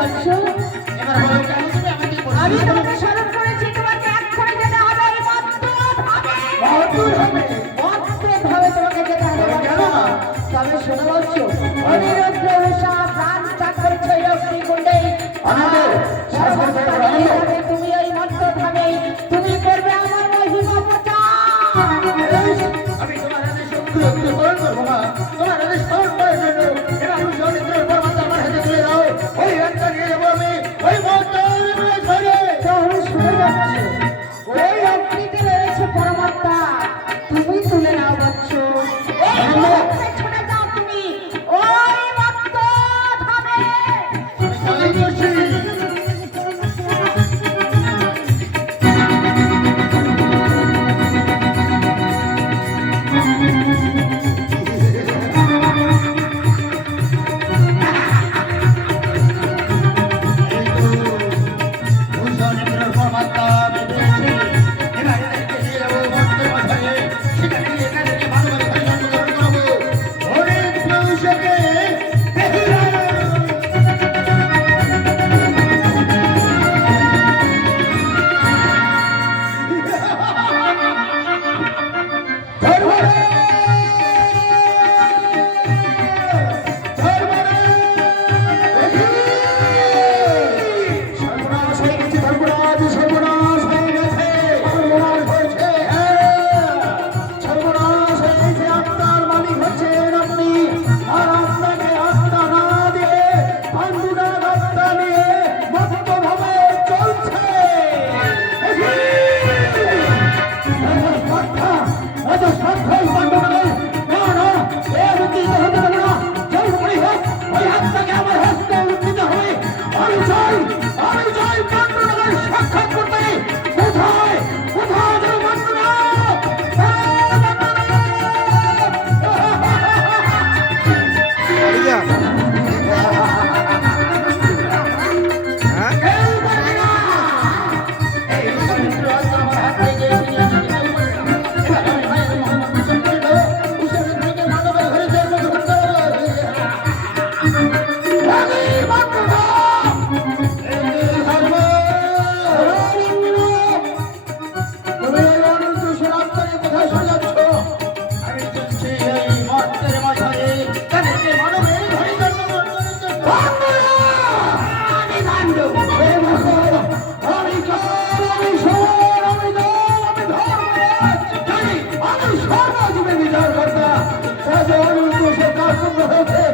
বৎস আমি তোমাকে স্মরণ করেছি তোমাকে এক্ষুনি যেতে হবে আল্লাহ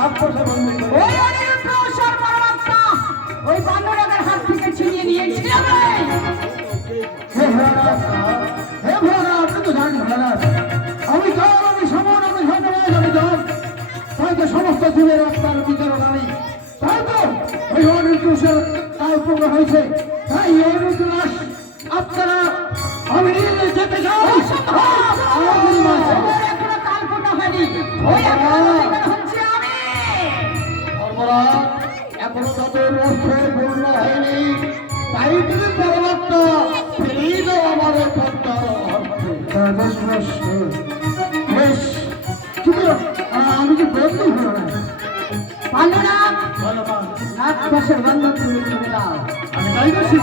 ওই অনিরুদ্ধ হাত থেকে ছিনিয়ে নিয়েছিল হে ভোলানাথ তো জানেন আমি কার আমি সমান, আমি ধর্মরাজ আমি তাই তো সমস্ত জীবের আত্মার বিচারক আমি তাই তো, ওই অনির্দোষের কাল পূর্ণ হয়েছে। তাই তাদের পূর্ণ হয়নি তাই তুমি পরমাত্মা ফিরিয়ে দাও আমার এই বেশ বেশ বেশ কিন্তু আমি কি বলতে হলো না পাণ্ডনাথ ধন্যবাদ নাগ বন্ধন তুমি দাও আমি তাই করছি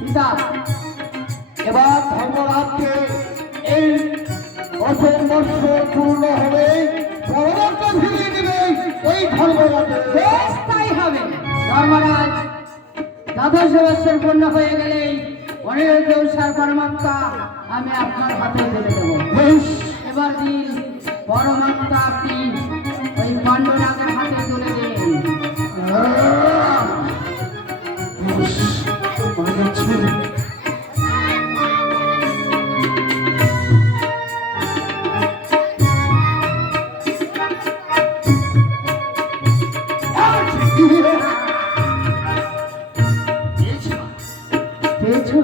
পিতা এবার ধর্মরাজকে এই বছর বছর পূর্ণ হবে। পরবর্তী ফিরিয়ে দিবে ওই ধর্মরাজে বেশ তাই হবে। ধর্মরাজ দ্বাদশ বৎসর পূর্ণ হয়ে গেলেই অনিরুদ্ধ উষার পরমাত্মা আমি আপনার হাতে তুলে দেবো। বেশ। এবার দিন পরমাত্মা আপনি ওই পাণ্ডনাগের হাতে তুলে দিন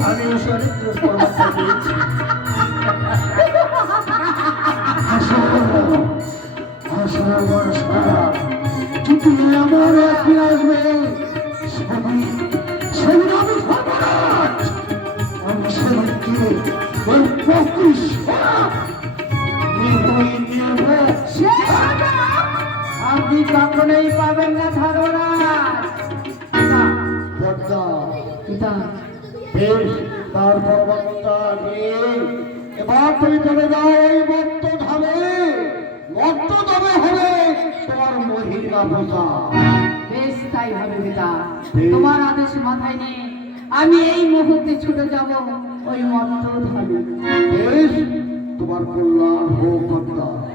আমি। ঈশ্বরের পরমাত্মা পেয়েছি। বর্ষা কিন্তু আমার একদিন আসবে পাবেন না ধর্মরাজ পিতা, বেশ তার নিয়ে এবার তুমি চলে যাও ওই মত্ত ধামে। মত্ত তবে হবে তোমার মহিলা বেশ তাই হবে পিতা তোমার আদেশ মাথায় নিয়ে আমি এই মুহূর্তে ছুটে যাব ওই মন্ত্র ধরে বেশ তোমার কল্যাণ হোক পদ্মা